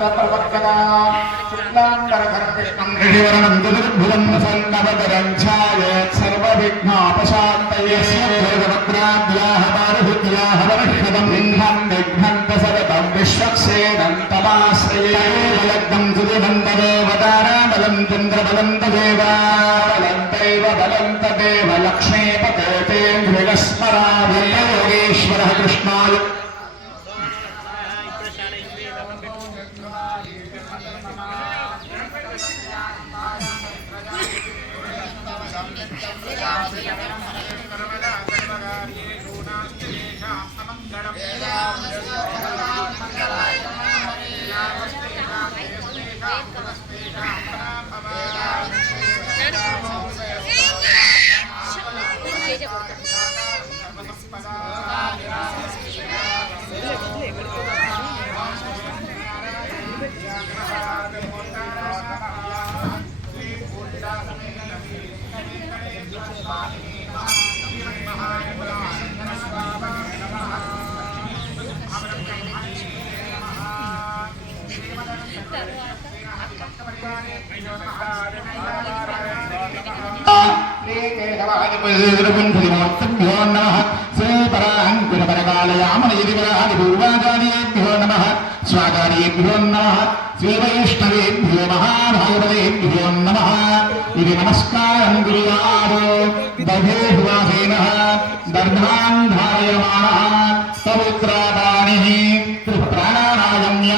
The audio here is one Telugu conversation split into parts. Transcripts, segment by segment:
तप्रवक्कदा शुक्लाम्बरधरं कृष्णं ऋषिवर्णं चतुर्भुजं सन्नवकरं ध्यायेत् सर्वविघ्नोपशान्तये भद्राद्याः पारहुत्याः वर्षदं विघ्नन्त सततं विश्वक्सेनं तमाश्रये बलग्नं सुदिवन्तदेवताराबलं चन्द्रबलं तदेव बलन्तैव बलं तदेव लक्ष्मीपते ते मृगस्मरामि योगेश्वरः कृष्णाय स्वागार्येभ्यो नमः श्रीवैष्णवेभ्यो महाभागवतेभ्यो नमः इति नमस्कारं कुर्यात् दधेर्वासेनः दर्भां धारयमाणः पवित्रापाणिः प्राणानायम्य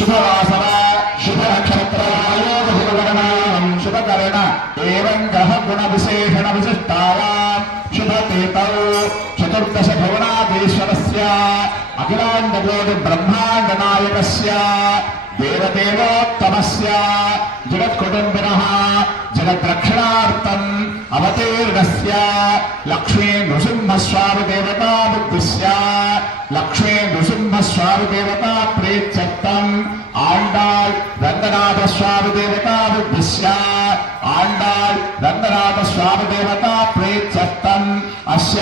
शुभवासव शुभनक्षत्रायोगुणगणनां शुभकर्ण एवं ग्रह गुण विशेषण विशिष्टायां शुभतीतौ चतुर्दश भुवनाधीश्वरस्य अखिलाण्डकोटि ब्रह्माण्ड नायकस्य देवदेवोत्तमस्य जगत्कुटुम्बिनः जगद्रक्षणार्थम् अवतीर्णस्य लक्ष्मी नृसिंहस्वामी देवता बुद्धिस्य लक्ष्मी नृसिंहस्वामी देवता प्रीत्यर्थम् आण्डाळ् रङ्गनाथस्वामी देवता बुद्धिस्य आण्डाळ् रङ्गनाथस्वामी देवता प्रीत्यर्थम् अस्य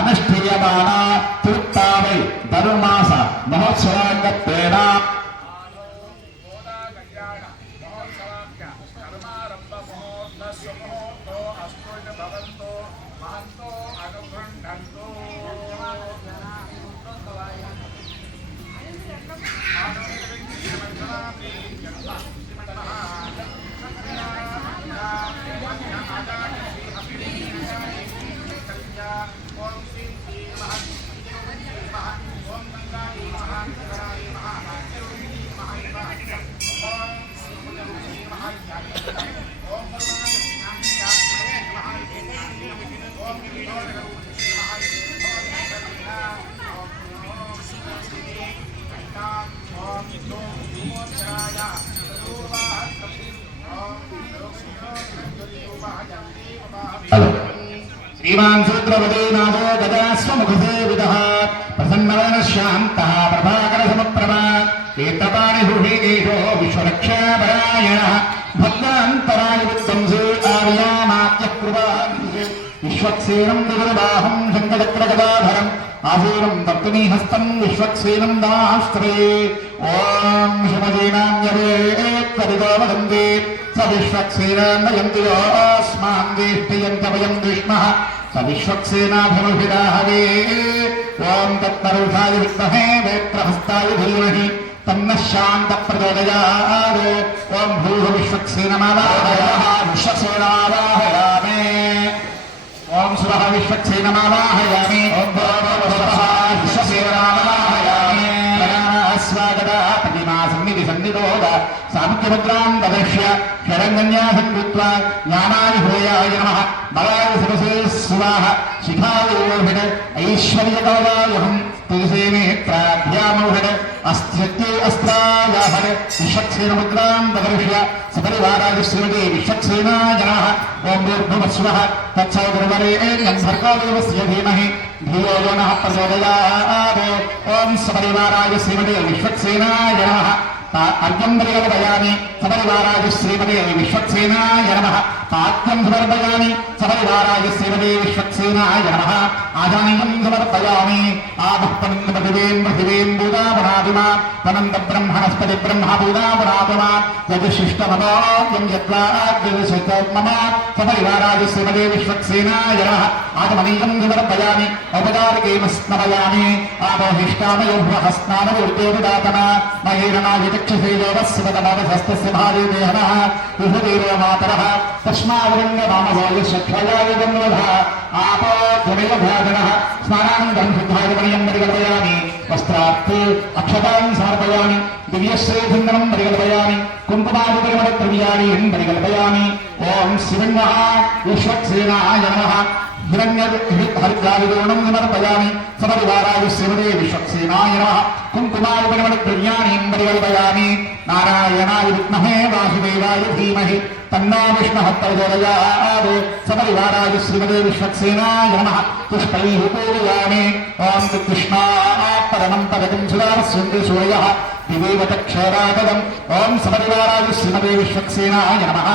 अनुष्ठीयमाना तिरुत्तावै धनुर्मास महोत्सवाङ्गत्वेन श्रीमान सूत्रवदेनाथो गजास्वमुखसेवितः प्रसन्नवनश्यान्तः प्रभाकरसमप्रभा तीर्थपाणिहुषिकेशो विश्वरक्षापरायणः भक्तान्तराय विद्वंसे आर्यामात्यकृपा विश्वक्सेनं दुर्बाहं शङ्खचक्रगदाधरम् आसीनं तप्तनीहस्तं विश्वक्सेनं दास्त्रे ॐ शिवजीनान्यवे त्वरितो वदन्ति स विश्वक्सेनान्नयन्ति योऽस्मान् ज्येष्ठयन्त वयं विष्णः स विश्वक्सेनाभिमुखिदाहवे ॐ तत्तरुषाय विद्महे वेत्रहस्ताय धीमहि तन्नः शान्तप्रचोदयात् ॐ भूः विश्वक्सेनमावाहयामि विश्वक्सेनमावाहयामि ॐ सुरः विश्वक्सेनमावाहयामि ॐ भूः विश्वक्सेनमावाहयामि स्वागता प्रतिमा सन्निधि सन्निधोद सामुख्यमुद्रां ददर्श्य शरण्यन्यासं कृत्वा ज्ञानाविभूयाय नमः बलाय सरसे स्वाहा शिखायोभिड ऐश्वर्यकौलायहं तुलसे नेत्राभ्यामौभिड अस्त्ये अस्त्रायाहड विश्वक्सेनमुद्रां ददर्श्य सपरिवाराय श्रीमते विश्वक्सेनाय नमः ॐ भूर्भुवस्वः तत्सवितुर्वरेण्यं भर्गो देवस्य धीमहि धियो यो नः प्रचोदयात् ॐ सपरिवाराय श्रीमते विश्वक्सेनाय नमः अर्घ्यं परिकल्पयामि सपरिवाराय श्रीमते विश्वक्सेनाय नमः पाद्यं समर्पयामि सपरिवाराय श्रीमते विश्वक्सेनाय नमः आजानीयं समर्पयामि आपः पृथिवीं भूतापुरादिमा पनन्तब्रह्मणस्पति ब्रह्म भूतापुरादिमा यजुशिष्टमदायं यद्वाद्यजुशिष्टमम सपरिवाराय श्रीमते विश्वक्सेनाय नमः आचमनीयं समर्पयामि औपचारिकेन स्नापयामि आपोहिष्टामयोभ्यः स्नानपूर्तेरुदातना महीरणाय चक्षुषे देवस्य पदमादहस्तस्य भारे देहनः विभुदेव मातरः तस्मावरण्यमामवायुषक्षयाय गन्वधः आपो त्वमेव भ्याजनः स्नानानन्दं शुद्धाय मणियं परिकल्पयामि वस्त्रार्थे अक्षतान् समर्पयामि दिव्यश्रेधन्दनं परिकल्पयामि कुङ्कुमादिपरिमलद्रव्याणि परिकल्पयामि ॐ शिवन्नः विश्वक्सेनाय नमः हिरण्यहरिद्राविदोणं समर्पयामि सपरिवाराय श्रीमते विश्वक्सेनाय नमः कुङ्कुमादिपरिमलद्रव्याणि परिकल्पयामि नारायणाय विद्महे वासुदेवाय धीमहि तन्नो विष्णुः प्रचोदयात् सपरिवाराय श्रीमते विश्वक्सेनाय नमः पुष्पैः पूजयामि ॐ कृष्णाः परमं पदकं सुदास्यन्ति सूर्यः दिवेव तक्षरापदम् ॐ सपरिवाराय श्रीमते विश्वक्सेनाय नमः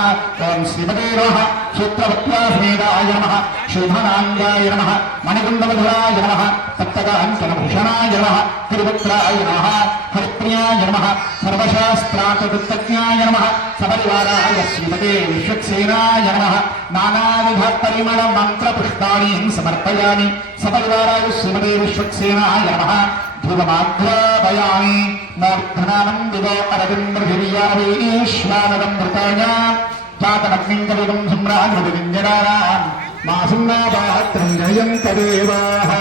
ॐ श्रीमते नमः सूत्रवत्यासमेताय नमः शोभनाङ्गाय नमः मणिकुण्डमधुराय नमः तप्तकाञ्चनभूषणाय नमः तिरुपुत्राय नमः हरिप्रियाय नमः सर्वशास्त्रार्थतत्त्वज्ञाय नमः सपरिवाराय श्रीमते विश्वक्सेनाय नमः नानाविधपरिमलमन्त्रपुष्पाणि समर्पयामि सपरिवाराय श्रीमते विश्वक्सेनाय नमः ध्रुवमाग्रापयामि मूर्धनानं दिवो अरविन्द्रगिरियावीश्वानदं मृताय जातमग्निं कविगं सम्राज्ञविञ्जनानाम् मासुन्नापात्रं जयन्तदेवाः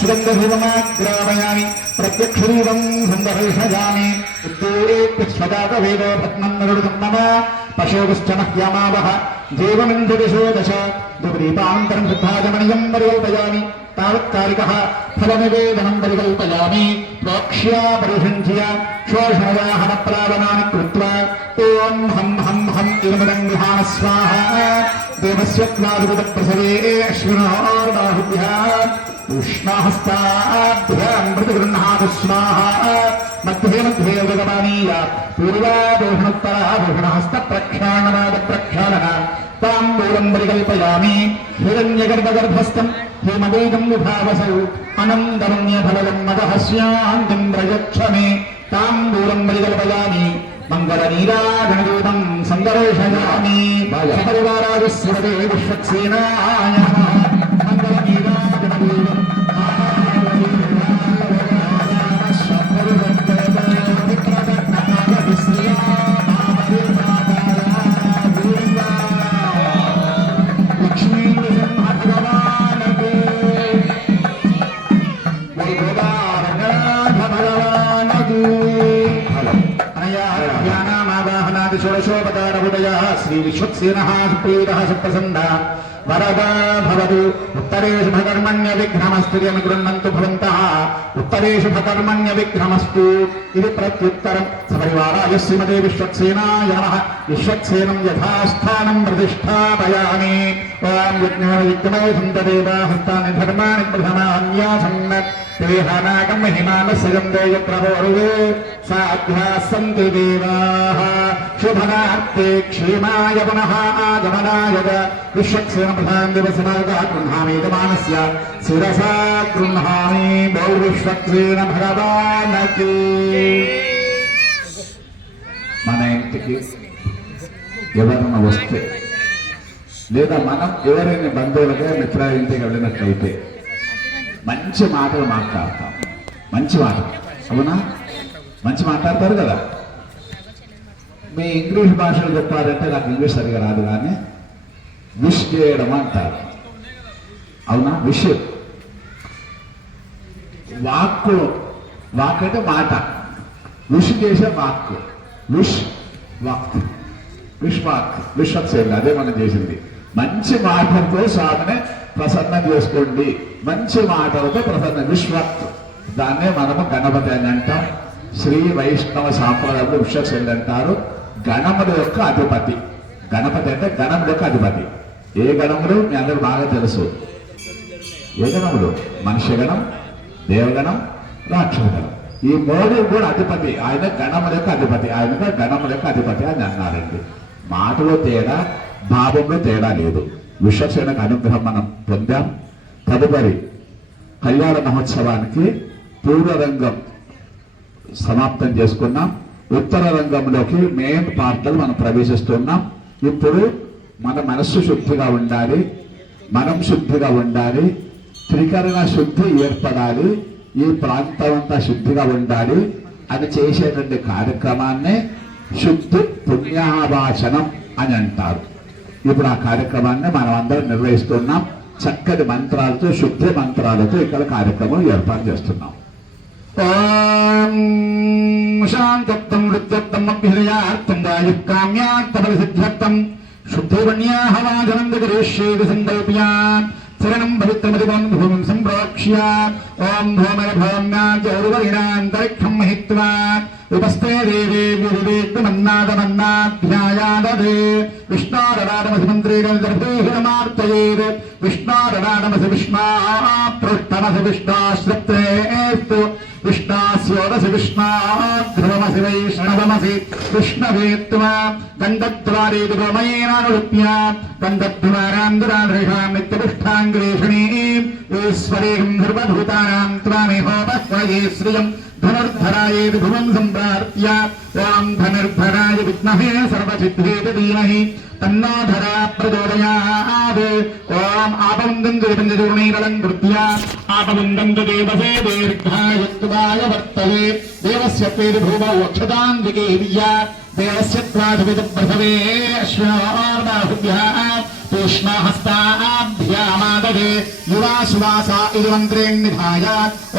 सुगन्धधूपमाग्रापयामि प्रत्यक्षरूपं सन्दर्शयामि उद्दूरेऽप्यस्वजातवेदो भग्नं नरुदं मम पशोगश्च मह्यमावः देवमिन्द्रदिशो दश दुग्रीपान्तरं शुद्धाजमणियं परिकल्पयामि तावत्कारिकः फलनिवेदनं परिकल्पयामि प्रोक्ष्या परिषञ्ज्य शोषणवाहनप्रावणानि कृत्वा ॐ हं हं हं इदमुदं विहान स्वाहा देवस्य त्वादिपदप्रसवे अश्विनोर्बाहुभ्याम् उष्णहस्ताभ्यां मृतगृह्णातु स्वाहा मध्ये मध्ये उदगमानीय पूर्वाभूषणोत्तराभूषणहस्तप्रक्षालनादप्रक्षालना ताम्बूलं परिकल्पयामि हिरण्यगर्भगर्भस्थं हेमवेगं विभावसौ अनन्दमन्यफलं मदहस्यान्तिं प्रयच्छमे ताम्बूलं परिकल्पयामि मङ्गलनीरागणरूपं सन्दर्शयामि सपरिवाराय श्रीमते विश्वक्सेनाय नमः मङ्गलनीरागणरूपं षोडशोपचारहृदयः श्री विश्वक्सेनः सुप्रीतः सुप्रसन्नः वरदा भवतु उत्तरेषु भकर्मण्य विघ्नमस्तु गृह्णन्तु भवन्तः उत्तरेषु भकर्मण्य विघ्नमस्तु इति प्रत्युत्तरं सपरिवाराय श्रीमते विश्वक्सेनाय नमः विश्वक्सेनं यथास्थानं प्रतिष्ठापयामि ॐ यज्ञो सुन्दरेवा हस्तानि धर्माणि प्रथमान्यासन्न देहानाकं महिमानस्यं देयत्र पूर्वे साध्याः सन्ति देवाः शुभनार्थे क्षेमाय पुनः आगमनाय विश्वक्सेन प्रधान दिवसमागतः गृह्णामि यजमानस्य शिरसा गृह्णामि बहु विश्वक्सेन भगवानकी మన ఇంటికి ఎవరన్నా వస్తే లేదా మనం ఎవరైనా బంధువులకే మిత్ర ఇంటికి వెళ్ళినట్లయితే మంచి మాటలు మాట్లాడతాం. మంచి మాటలు, అవునా? మంచి మాట్లాడతారు కదా. మీ ఇంగ్లీష్ భాషలో చెప్పారంటే నాకు ఇంగ్లీష్ సరిగా రాదు, కానీ విష్ చేయడం అంటారు, అవునా? విష్ వాక్కు, వాక్ అంటే మాట, విష్ చేసే వాక్కు, విష్ వాక్, విష్ వాక్, విశ్వక్సేన, అదే మనం చేసింది. మంచి మాటలతో స్వామిని ప్రసన్నం చేసుకోండి, మంచి మాటలతో ప్రసన్న విశ్వక్, దాన్నే మనము గణపతి అని అంటాం. శ్రీ వైష్ణవ సాంప్రదాయంలో విశ్వక్సేనుడు అంటారు. గణముల యొక్క అధిపతి. గణపతి అంటే గణముల యొక్క అధిపతి. ఏ గణములు మీ అందరూ బాగా తెలుసు. ఏ గణములు? మనుష్య గణం, దేవగణం, రాక్షస గణం. ఈ మూడు కూడా అధిపతి. ఆయన గణముల యొక్క అధిపతి, ఆయన గణముల యొక్క అధిపతి అని అన్నారండి. మాటలో తేడా, భావంలో తేడా లేదు. విశ్వక్సేనకు అనుగ్రహం మనం పొందాం. తదుపరి కళ్యాణ మహోత్సవానికి పూర్వరంగం సమాప్తం చేసుకున్నాం. ఉత్తర రంగంలోకి మెయిన్ పార్ట్లో మనం ప్రవేశిస్తున్నాం. ఇప్పుడు మన మనస్సు శుద్ధిగా ఉండాలి, మనం శుద్ధిగా ఉండాలి, త్రికరణ శుద్ధి ఏర్పడాలి, ఈ ప్రాంతం అంతా శుద్ధిగా ఉండాలి అని చేసేటువంటి కార్యక్రమాన్నే శుద్ధి పుణ్యావాచనం అని అంటారు. ఇప్పుడు ఆ కార్యక్రమాన్ని మనం అందరం నిర్వహిస్తున్నాం. చక్కటి మంత్రాలతో, శుద్ధి మంత్రాలతో ఇక్కడ కార్యక్రమం ఏర్పాటు చేస్తున్నాం. ఓం శాంతత్వం వృత్యత్వం అభ్యుదయార్థం వాయుకామ్యార్థఫలసిద్ధ్యర్థం శుద్ధోపన్యాహవాజనందకరిష్యేది సంకల్ప్య చరణం పవిత్రమదివం భూమిం సంప్రోక్ష్య ఓం భూమిర్భూమ్యాచౌర్వరిణాంతరిక్షం మహిత్వా ఉపస్థే దేవే వివివేక్తమన్నాదమన్నాధ్యాయాదదే విష్ణోరడాడమసి మంత్రేణ దర్భేహినమార్తయేత్ విష్ణోరడాడమసి విష్ణా పృష్టమసి విష్ణాశ్రప్తేస్తు విష్ణాస్యోదసి విష్ణాధ్రువమసి వైష్ణవమసి విష్ణవేత్వా గంధద్వారేతి గోమయేనానులుప్య గంధద్వారాందురాధృషాం నిత్యపుష్టాంగ్రేషణీం ఈశ్వరీం ధర్వభూతానాం త్వామిహోపహ్వయే శ్రియం ధనుర్ధరాయేతి భువం సంప్రాప్య ఓం ధనుర్ధరాయ విద్మహే సర్వసిద్ధేతి ధీమహి తన్నో ధరా ప్రచోదయాత్ ఓం ఆపవందంతు పంచచూర్ణైరలంకృత్య ఆపవందంతు దేవసే దీర్ఘాయుత్వాయ వర్తయే దేవస్య పేరు భూమౌ అక్షతాంతికేర్య దేవస్య త్వాధిపతిప్రసవే అశ్వార్బాహుభ్యః తూష్ణహస్తాభ్యామాదదే యువాసువాసా ఇది మంత్రేణ్నిధాయ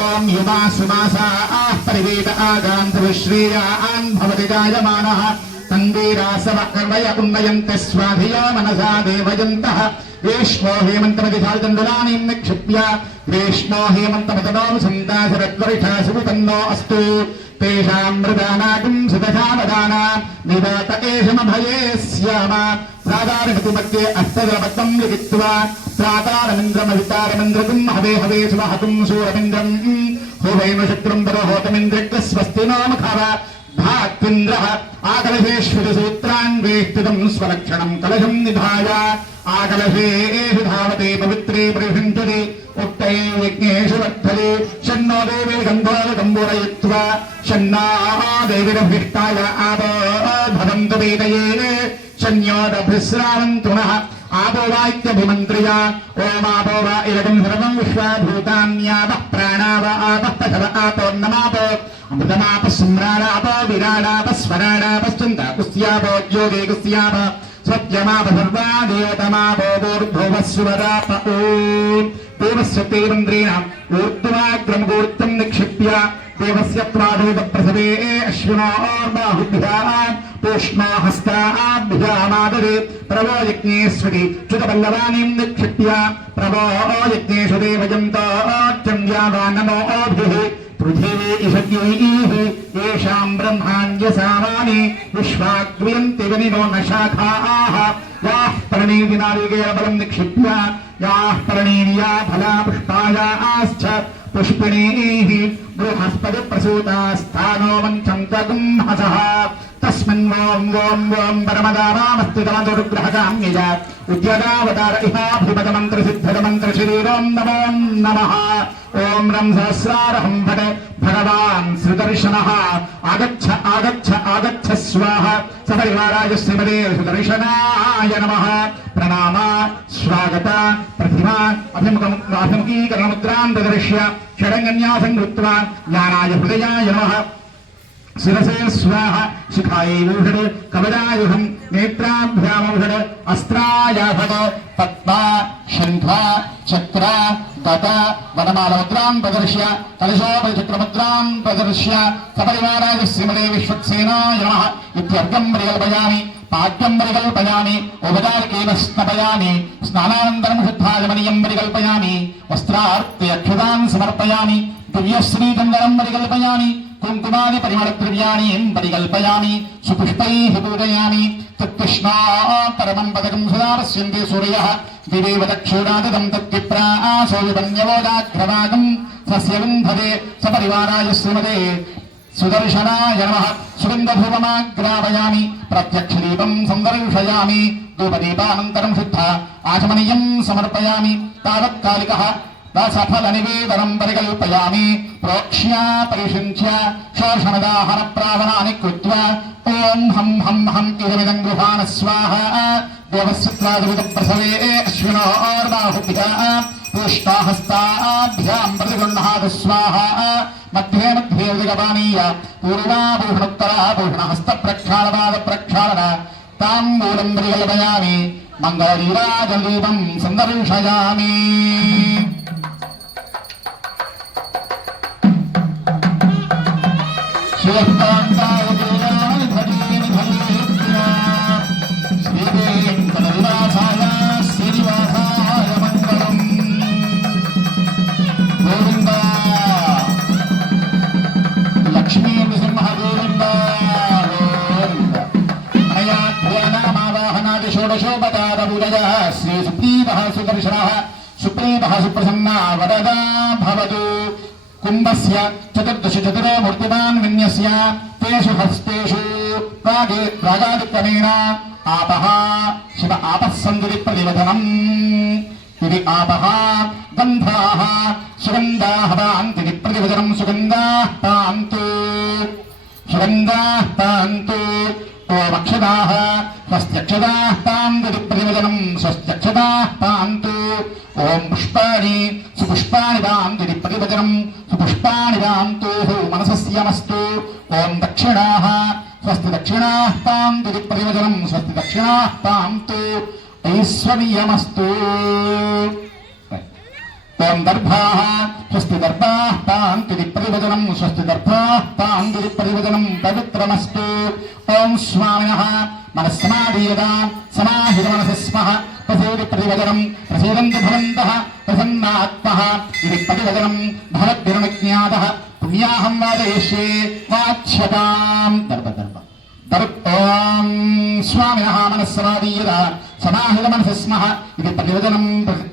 ఓం యువాసువాసాః పరివేత ఆగాంతవిశ్రేయాన్ భవతి జాయమానః తంగీరాసవకర్వయ ఉన్నయంత స్వాధియా మనసా దేవయంతః గ్రీష్మో హేమంతమధిశాల్దండులానీం నిక్షిప్య గ్రీష్మో హేమంతమతనోం సందాశరద్వరిషాసు తన్నో అస్తు తేషాం మృదానాకిం సుదశావదానా నివాత ఏషమభయే స్యామ సాధారణతి మధ్యే అష్టదలబద్ధం లిఖిత్వా ప్రాతారమింద్రమహితారమింద్రకం హవే హవే సువహతుం సూరమింద్రం హోవైన శత్రుం పరోహోతమింద్రక్య స్వస్తి నోమఖవ భాత్రింద్ర ఆకలశేశ్వరి సూత్రాన్వేష్టితం స్వలక్షణం కలశం నిధాయ ఆకలశేషు ధావతే పవిత్రే పరిషంచతి ఉక్తై యజ్ఞేషు వర్ధలే షన్నో దేవే గంధోరకంబురయిత్వా షన్నా దేవిరభిష్టాయ ఆపో భవంతు వేదయే షణ్యోదభిశ్రావంతు నః ఆపో వాక్యభిమంత్రియ ఓమాపో వా ఇదం సర్వం విశ్వభూతాన్యాపః ప్రాణావ ఆపః పశవ ఆపోన్నమాపో అమృతమాప సుమ్రాడాపో విరాడాప స్వరాడాపశ్చందాకుస్యాపో యోగే కుస్యాప సత్యమాప సర్వా దేవతమాపో భూర్భువస్వరాప ఓం దేవస్య తేంద్రేణ ఊర్ధ్వాగ్రం గూర్ధం నిక్షిప్య దేవస్య ప్రాభూత ప్రసవే అశ్వినోర్బాహుభ్యాం పూష్ణోహస్తాభ్యామాదరే ప్రవో యజ్ఞేశ్వరి చ్యుతపల్లవానీం నిక్షిప్య ప్రవో యజ్ఞేషు దేవయంతోర్చంద్యావా నమోభిః పృథివీ ఇషజ్ఞైః యేషాం బ్రహ్మాణ్యసామాని విశ్వాగ్రియంతి వనినో న శాఖాః యాః ప్రణీతి నారికేళబలం నిక్షిప్య యాః ప్రణీర్యా ఫలా పుష్పాయాశ్చ పుష్పిణీః బృహస్పతి ప్రసూతాస్థానో వంచం త్వగుంహసః तस्मिन् ओम ओम ओम परमदावामस्ति तमदुर्ग्रहकाम्यज उद्यदावतार इहाभिपदमन्त्र सिद्धमन्त्र शरीरं नमो नमः ओम रं सहस्रारहं भट भगवान् श्रीदर्शनः आगच्छ आगच्छ आगच्छ स्वाहा सपरिवाराय श्रीमते सुदर्शनाय नमः प्रणाम स्वागत प्रतिमा अभिमुखीकरणमुद्रां ददर्श्य षडङ्गन्यासं कृत्वा ज्ञानाय हृदयाय नमः शिरसे स्वाहा शिखायै ऊषड कवचायुधं नेत्राभ्यामौषड अस्त्रायाभड पद्मा शङ्ख चक्र गत वनमालमुद्रां प्रदर्श्य कलशोपचक्रमुद्रां प्रदर्श्य सपरिवाराय श्रीमते विश्वक्सेनाय नमः इत्यर्थं परिकल्पयामि पाद्यं परिकल्पयामि औपचारिकेन स्नापयामि स्नानानन्तरं शुद्धाचमनीयं परिकल्पयामि वस्त्रार्थे अक्षतान् समर्पयामि दिव्यश्रीचन्दनं परिकल्पयामि कुङ्कुमादि परिमलद्रव्याणि परिकल्पयामि सुपुष्पैः पूजयामि तत्कृष्णापरमं पदकं सदा पश्यन्ति सूर्यः दिवेव दक्षिणादिदं तद्विप्रासो विपन्यवोदाग्रवागं सस्यविन्धते सपरिवाराय श्रीमते सुदर्शनाय नमः सुगन्धधूपमाग्रापयामि प्रत्यक्षदीपं संदर्शयामि धूपदीपानन्तरं शुद्ध आचमनीयं समर्पयामि तावत्कालिकः सफलनिवेदनं परिकल्पयामि प्रोक्ष्य परिषिञ्च्य शोषणदाहनप्रावणानि कृत्वा ॐ हं हं हं इदमिदं गृहाण स्वाहा देवस्यत्रादिविदप्रसवे अश्विनोर्बाहुभ्यः पूष्णाहस्ताभ्यां प्रतिगृह्णातु स्वाहा मध्ये मध्ये उदगपानीय पूर्वाभूषणोत्तराभूषणहस्तप्रक्षालपादप्रक्षालन ताम्बूलं परिकल्पयामि मङ्गलदीराजदीपं सन्दर्शयामि श्रीवेङ्कटनिवासाय श्रीनिवासाय मङ्गलम् गोविन्द लक्ष्मी नृसिंह गोविन्द गोविन्द अनया ध्यानमावाहनादि षोडशोपचारपूजयः श्रीसुप्रीतः सुदर्शनः सुप्रीतः सुप्रसन्ना वरदा भवतु कुम्भस्य चतुर्दश चतुर्मूर्तिमान् विन्यस्य तेषु हस्तेषु प्रागादिक्रमेण आपः शिव आपः सन्ति प्रतिवदनम् इति आपः गन्धाः सुगन्धाः पान्ति प्रतिवदनम् सुगन्धाः पान्तु सुगन्धाः पान्तु ओमक्षदाः स्वस्त्यक्षदाः पान्तु प्रतिवदनम् स्वस्त्यक्षदाः पान्तु ओम पुष्पाणि सुपुष्पाणि पान्तु प्रतिवदनम् सुपुष्पाणि पान्तु मनसस्यमस्तु ओम दक्षिणाः स्वस्ति दक्षिणाः पान्तु प्रतिवदनम् स्वस्ति दक्षिणाः पान्तु ऐश्वर्यमस्तु ओम दर्भाः स्वस्ति दर्भाः पान्तु प्रतिवदनम् स्वस्ति दर्भाः पान्तु प्रतिवदनम् पवित्रमस्तु ओम स्वामिनः मनस्समाधीयतां समाहितमनसः स्मः प्रसीदति प्रतिवदनम् प्रसीदन्तु भवन्तः प्रसन्नात्मः इति प्रतिवदनम् भवद्भिर्विज्ञातः पुण्याहं वादयिष्ये वाच्यताम् ॐ स्वामिनः मनस्समाधीयता समाहितमनसः स्मः इति प्रतिवदनम्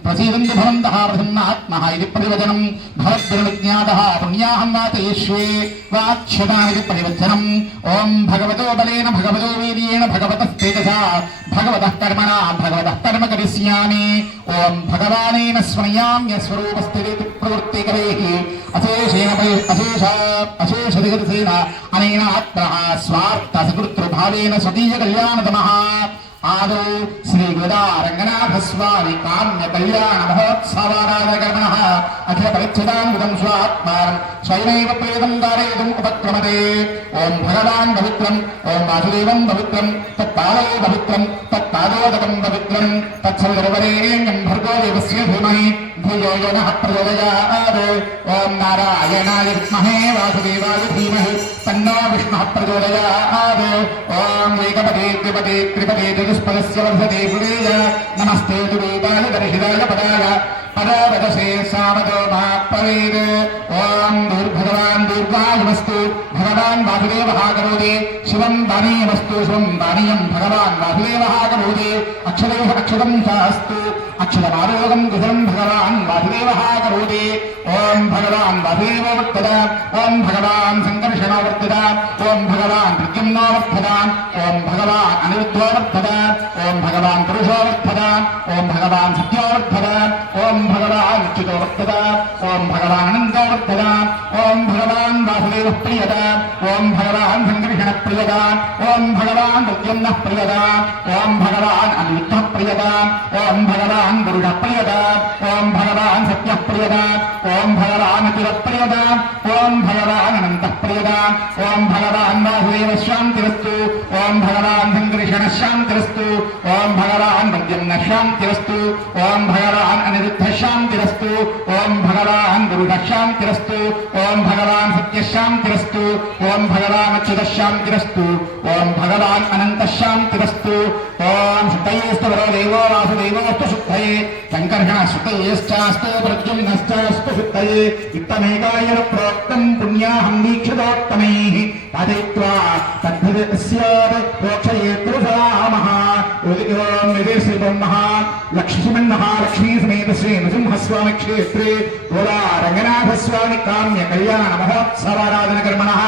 प्रसीदन्तु भवन्तः प्रसन्नात्मः इति प्रतिवदनम् भवद्भिर्विज्ञातः पुण्याहं वादयिष्ये वाच्यताम् इति प्रतिवचनम् ॐ भगवतो बलेन भगवतो वीर्येण भगवतः तेजसा भगवतः कर्मणा भगवतः कर्म करिष्यामि ॐ भगवानेन स्मर्याम्यस्वरूपस्थितिः प्रवृत्तिकरैः अशेषदिगतसेन अनेन आत्मनः स्वार्थसकृतृभावेन स्वकीयकल्याणतमः आदौ श्रीगोदारङ्गनाथस्वामी काम्यकल्याणमहोत्सवाराधकर्मणः अखिलपरिच्छिदान्वितं स्वात्मानं स्वयमेव प्रेतं कारयितुम् उपक्रमते ॐ भगवान् पवित्रम् ॐ वासुदेवं पवित्रं तत्पादौ पवित्रं तत्पादोदकं पवित्रं तत्सवितुर्वरेण्यं भर्गो देवस्य धीमहि धियो यो नः प्रचोदयात् ॐ नारायणाय विद्महे वासुदेवाय धीमहि तन्नो विष्णुः प्रचोदयात् ॐ एकपदे त्रिपदे त्रिपदे चतुष्पदस्य वर्धते गुणेय नमस्ते दुरूपाय दर्शिताय पदाय पदवदसे सावतो महाप्रवेद ओम भगवान दुर्गायमस्तु भगवान वासुदेवः करोति शिवं दानीयमस्तु शिवं दानीयं भगवान वासुदेवः करोति अक्षरैः अक्षरं शास्तु अक्षरमारोगं कुशलं भगवान वासुदेवः करोति ओम भगवान वासुदेवो वर्तते ओम भगवान संकर्षणो वर्तते ओम भगवान प्रद्युम्नो वर्तते ओम भगवान अनिरुद्धो वर्तते ओम भगवान पुरुषो वर्तते ओम भगवान सत्यो वर्तते ओम भगवान अच्युतो वर्तते ओम भगवान अनन्तो वर्तते ओम भगवान वासुदेवः प्रियते ओम भगवान संकर्षणः प्रियते ओम भगवान प्रद्युम्नः प्रियते ओम भगवान अनिरुद्धः प्रियते ओम भगवान पुरुषः प्रियते ओम भगवान सत्यः प्रियते ओम भगवान अच्युतः प्रियते ओम भगवान अनन्तः प्रियते ओम भगवान वासुदेवः शान्तिरस्तु ओम भगवान संकर्षणः शान्तिरस्तु ओम भगवान प्रद्युम्नः शान्तिरस्तु ओम भगवान अनिरुद्धः शान्तिरस्तु ओम भगवान पुरुषः शान्तिरस्तु ओम भगवान सत्यः शान्तिरस्तु ओम भगवान अच्युतः शान्तिरस्तु ओम भगवान अनन्तः शान्तिरस्तु ओम शुद्धयेस्तु वरो देवो वासुदेवोऽस्तु शुद्धये संकर्षणः शुद्धयेश्चास्तु प्रद्युम्नश्चास्तु शुद्धये इत्थमेकाय प्रोक्तं पुण्याहं दीक्षितोत्तमैः पाठयित्वा तद्भिस्यात् प्रोक्षयेत् पुरुषामः ओम श्रीब्रह्मः लक्ष्मी समेत श्री नृसिंहस्वामी क्षेत्रे गोला रंगनाथस्वामी काम्य कल्याण महोत्सवाराधन कर्मणः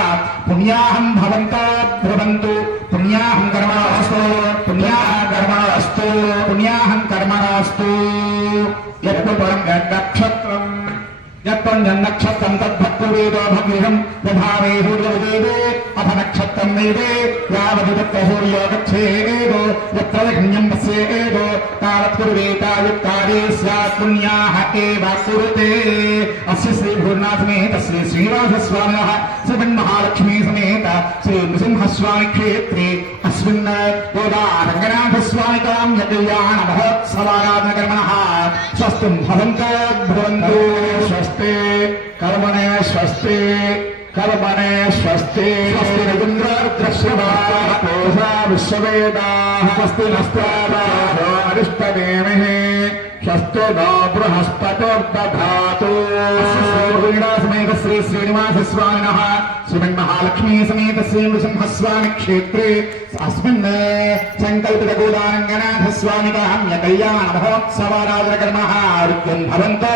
पुण्याहं भवन्तो भवन्तु पुण्याहं कर्मणोऽस्तु पुण्याहं कर्मणोऽस्तु पुण्याहं कर्मणोऽस्तु यत्पुरं नक्षत्रम् यत्पञ्चनक्षत्रं तद्भक्तवेदो भग्निहं दधावे सूर्योदेवे अथ नक्षत्रं वेदे यावत् तत्र सूर्यो गच्छेदो यत्र लग्न्यं पश्येदो तावत् कुरुवेतायुक्तादे स्यात् पुण्याः एव कुरुते अस्य श्रीभूर्णासमेत श्री श्रीनिवासस्वामिनः श्रीमन्महालक्ष्मी समेत श्री नृसिंहस्वामी क्षेत्रे अस्मिन् गोदारङ्गनाथस्वामी काम्यकल्याण महोत्सवाराधनकर्मणः स्वस्तिं भवन्तो भवन्तु स्वस्ति कर्मणे स्वस्ति कर्मणे स्वस्ति स्वस्ति रवीन्द्रश्रवासा विश्ववेदाः स्वस्ति नस्ताराधो अरिष्टनेमिः स्वस्ति नो बृहस्पतिर्दधातु समेत श्री श्रीनिवासस्वामिनः श्रीमन्महालक्ष्मी समेत श्री नृसिंहस्वामी क्षेत्रे अस्मिन् संकल्पित गोदारङ्गनाथस्वामी काम्य कल्याण महोत्सवाराधनकर्मः रुद्रं भवन्तो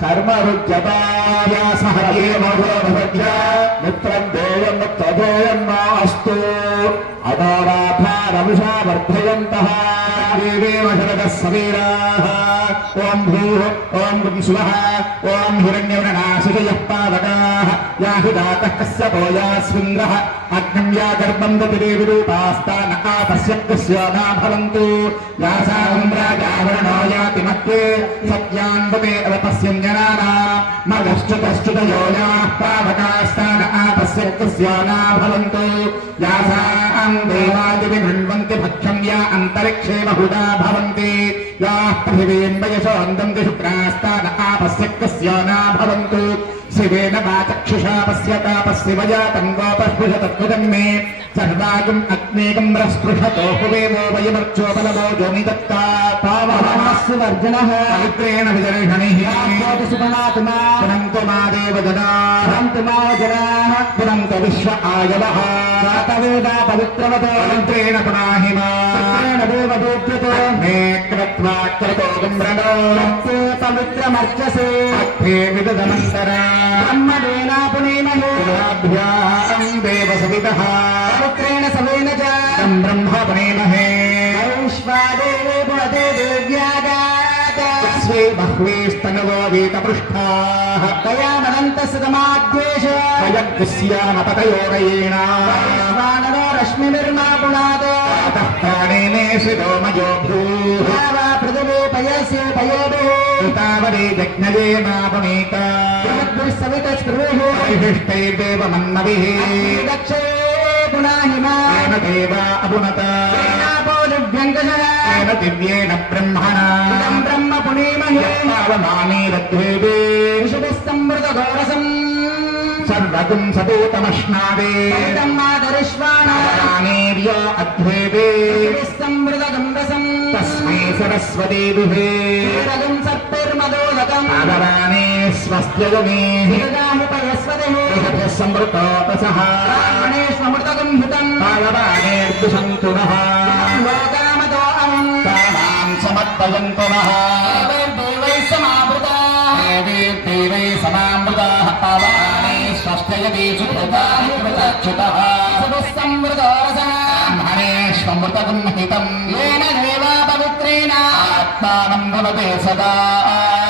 कर्मरुज्जता व्यासहरे मधुरभद्र मित्रं देयं तदेयं मास्तु अदोराधारविषा वर्धयन्तः देवेव शरदः सवीराः ॐ भूः ॐ गुंसुवः ॐ हिरण्यवर्णाशिषयः पावकाः याहुदातः कस्यपो यास्विन्द्रः अग्निं या गर्भं दतिदेविरूपास्तान आपश्य कस्योना भवन्तु यासान्द्राजावरणो याति मध्ये सत्यान्वते अवपश्यन् जनानां मगश्च्युतश्च्युतयो याः पावकास्तान आपश्य कस्योना भवन्तु यासां देवादिविगृह्णन्ति भक्षं या अन्तरिक्षे बहुधा भवन्ति याः पृथिवीं वयसो अन्दन्ति शुक्रास्तान आपश्य कस्योना भवन्तु शिवेन वाचक्षुषा पश्यता पश्यवजातं गोपस्पृशतत्कृतं मे सर्वागम् अग्नेकं रस्पृशतो हुवेवो वयमर्चोपलवो जोनिदत्ता पावनमास्सु वर्जनः पवित्रेण विदर्शणैः सुपनात्मा पुनन्तु मा देवजनाः पुनन्तु मा जनाः पुनन्तु विश्व आयवः जातवेदा पवित्रवतो पवित्रेण पुनाहि मा देवदूत्यतो मे कृत्वा क्रतो गुम्रणो पवित्रमर्चसे अग्ने विदधमन्तरा ब्रह्मणेना पुनेमहे देवसवितः पवित्रेण सवेन च ब्रह्म पुनेमहे वैश्वादेवे भवते देव्यागात् तस्मै बह्वीस्तनवो वीतपृष्ठाः तयामनन्तसतमाद्वेष वयग्स्यामपतयोरयेण वैश्वानरो रश्मिनिर्मा पुनात् अतः प्राणेने शिरोमयो भूः वा पृथिवी पयस्य पयोभिः तावदे जज्ञये मापुनीता सवितस्पृहुः वैशिष्टैर्देवमन्नभिः दक्षे पुनाहिमा देवा अपुनता दिव्यङ्कशः दिव्येन ब्रह्मणा ब्रह्म पुनीमहे पावमानीरद्वेदे विशुभिः संवृतघोरसम् सर्वगुं सपूतमश्नादे मादरिश्वाणीर्यो अद्वेदे संवृतगं रसम् तस्मै సరస్వతీ దుహే క్షీరదం సర్పిర్మదోదకం ఆదరాణే స్వస్త్యగుణే హిరదాహి పయస్వదే సంవృతోపసః బ్రాహ్మణేష్మృతకం హితం పాదరాణేర్దుషంతు నః లోకామతో అహం తానాం సమర్పయంతు నః దేవైర్దేవైः సమావృతా దేవై సమామృతాః పాదరాణే స్వస్త్యయతే సుకృతాచ్యుతః సంవృతోరసః బ్రాహ్మణేష్మృతకం హితం येन देवा पवित्रेण ఆత్మానం భవతే సదా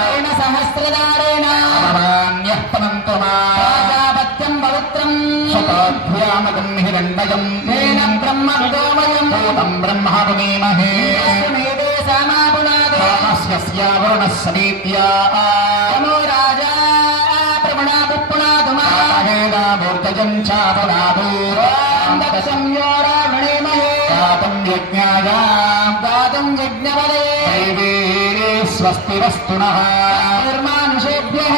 येन सहस्रदारेण అమరాన్యః పనంతు మా प्राजापत्यं पवित्रं శతాభ్యామకం హిరణ్మయం येन ब्रह्मविदोमयं భూతం బ్రహ్మ పునీమహే तस्मेदे समापुनादे కామస్యస్యావరుణः సమీత్యా तमो राजा प्रवणा पुपुनातु मा మూర్తజం చాపునాదు ॐ दक्षं यो रावणेमहे పాతం యజ్ఞాయాం दातुं यज्ञवदे దైవే స్వస్తిరస్తు నః निर्मानुषेभ्यः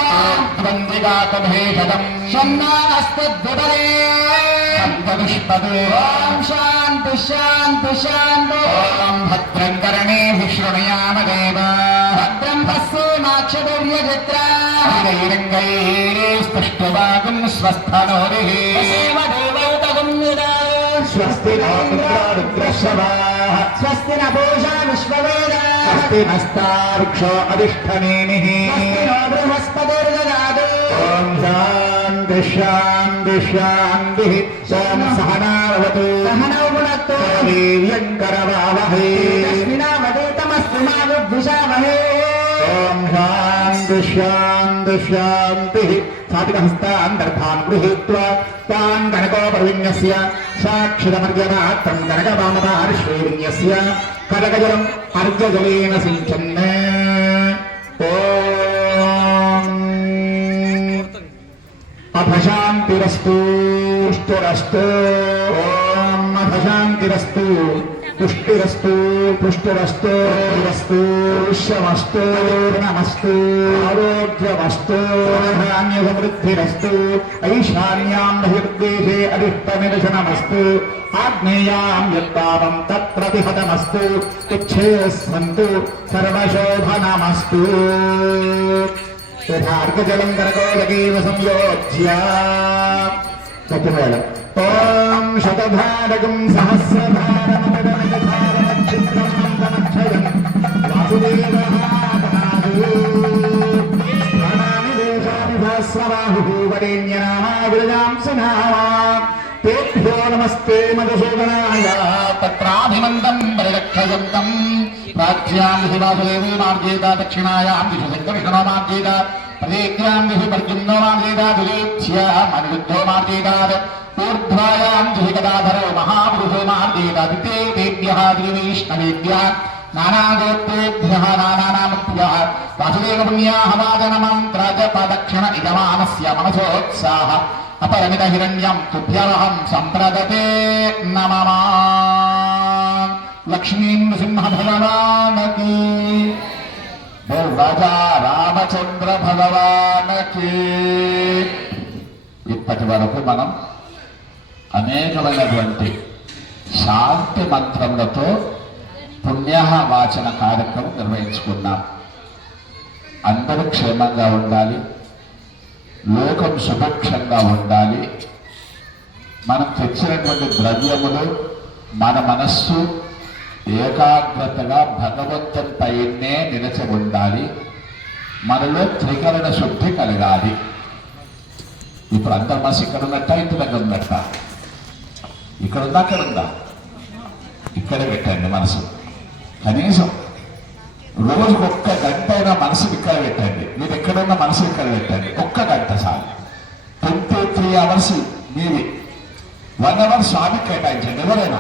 ద్వంద్విగాతభేషజం शन्ना अस्तिद्विपदे సంతవిష్పదే ॐ शान्ति शान्ति शान्ति ఓం భద్రం కర్ణేభిः శృణుయామ దేవాः भद्रं पश्येमाक्षभिर्यजत्रा ైరంగైస్తుష్టువాగుం స్వస్థనోరిః वसेम देवैतगुं यदा స్వస్తి రుద్రశ్రవాः स्वस्ति न पूषा विश्ववेदा స్వస్తి నస్తార్క్షో అధిష్ఠనేమిః स्वस्ति नो बृहस्पतिर्ददातु ఓం శాంతి శాంతి శాంతి ఓం సహనావతు सहनौ भुनक्तु వీర్యం కరవావహై तस्मिनावधीतमस्तु मा विद्विषावहे ఓం శాంతి శాంతి శాంతి సాధికహస్తాంతర్ధాన్ గృహీత్వా తాన్ కనకోపర్విన్యస్య సాక్షిరమర్యమాత్రం కనకవామపార్శ్వేర్యస్య కనకజలం అర్ఘ్యజలేన సించన్న ఓం అభశాంతిరస్తు పుష్టిరస్తు ఓం అభశాంతిరస్తు పుష్టిరస్తు పుష్టిరస్తు పుష్టిరస్తు పుష్యమస్తు నమస్తు ఆరోగ్యమస్తు ధాన్య సమృద్ధిరస్తు ఐశాన్యాం బహిర్దేశే అరిష్టనిరశనమస్తు ఆగ్నేయాం యత్తావం తత్ప్రతిహతమస్తు ఉచ్ఛేస్సంతు సర్వశోభనమస్తు యథార్ఘజలం కనకోదకీవ సంయోజ్య సత్యమేళం ఓం శతధారకం సహస్రధారమక్షరం వాసుదేవాని దేశాని సహస్రబాహు వరేణ్యనామావిరజాంసనామా తేభ్యో నమస్తే మధుసూదనాయ తత్రాభిమందం పరిరక్షయంతం ప్రాచ్యాం దిశి వాసుదేవో మార్గేత దక్షిణాయాం దిశి శంకర్షణో మార్గేత ప్రదేగ్రాం దిశి పర్జున్నో మార్గేత దురేచ్య మనిరుద్ధో మార్గేతాత్ ఊర్ధ్వాయాం దిశి గదాధరో మహాపురుషో మార్గేత దితేభ్యః దివైష్ణవేభ్యः నానాగోత్రేభ్యः నానానామభ్యः వాసుదేవ పుణ్యాహ వాదనమంత్ర జప దక్షిణ ఇదమానస్య మనసోత్సాహ అపరమిత హిరణ్యం తుభ్యవహం సంప్రదతే నమమా లక్ష్మీ నృసింహ భగవానకి రాజా రామచంద్ర భగవానకి. ఇప్పటి వరకు మనం అనేకమైనటువంటి శాంతి మంత్రములతో పుణ్యాహ వాచన కార్యక్రమం నిర్వహించుకున్నాం. అందరూ క్షేమంగా ఉండాలి, లోకం సుభిక్షంగా ఉండాలి, మనం తెచ్చినటువంటి ద్రవ్యములు మన మనస్సు ఏకాగ్రతగా భగవంతునిపైనే నిలిచి ఉండాలి, మనలో త్రికరణ శుద్ధి కలగాలి. ఇప్పుడు అందరి మనసు ఇక్కడ ఉన్నట్ట, ఇంటి దగ్గర ఉన్నట్ట? ఇక్కడ ఉందా, అక్కడ ఉందా? ఇక్కడే పెట్టండి మనసు. కనీసం రోజుకు ఒక్క గంట అయినా మనసుని ఇక్కడ పెట్టండి. మీరు ఎక్కడున్న మనసు ఇక్కడ పెట్టండి. ఒక్క గంట చాలు. 23 hours మీది, 1 hour స్వామికి కేటాయించండి. ఎవరైనా